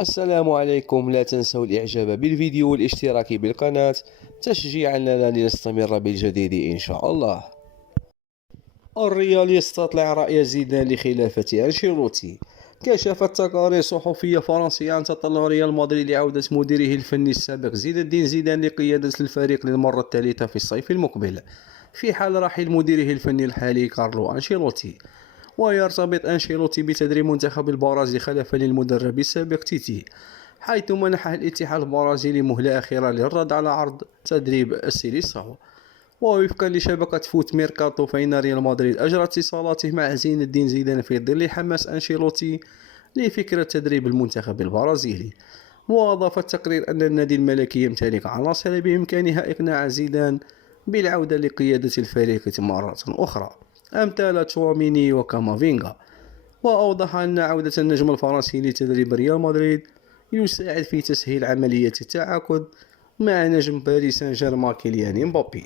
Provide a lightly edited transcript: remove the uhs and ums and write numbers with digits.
السلام عليكم. لا تنسوا الإعجاب بالفيديو والاشتراك بالقناة تشجيعا لنا لنستمر بالجديد إن شاء الله. الريال يستطلع رأي زيدان لخلافة أنشيلوتي. كشفت تقارير صحفية فرنسية عن تطلع ريال مدريد لعودة مديره الفني السابق زين الدين زيدان لقيادة الفريق للمرة الثالثة في الصيف المقبل، في حال رحيل مديره الفني الحالي كارلو أنشيلوتي. ويرتبط أنشيلوتي بتدريب منتخب البرازيل خلفا للمدرب السابق تيتي، حيث منح الاتحاد البرازيلي مهلة أخيرة للرد على عرض تدريب السيليساو. ووفقا لشبكة فوت ميركاتو، فإن ريال مدريد أجرى اتصالاته مع زين الدين زيدان في ظل حماس أنشيلوتي لفكرة تدريب المنتخب البرازيلي. وأضاف التقرير أن النادي الملكي يمتلك عناصر بإمكانها إقناع زيدان بالعودة لقيادة الفريق مرة أخرى، أمثال تشواميني وكامافينغا. وأوضح أن عودة النجم الفرنسي لتدريب ريال مدريد يساعد في تسهيل عملية التعاقد مع نجم باريس سان جيرمان كيليان مبابي.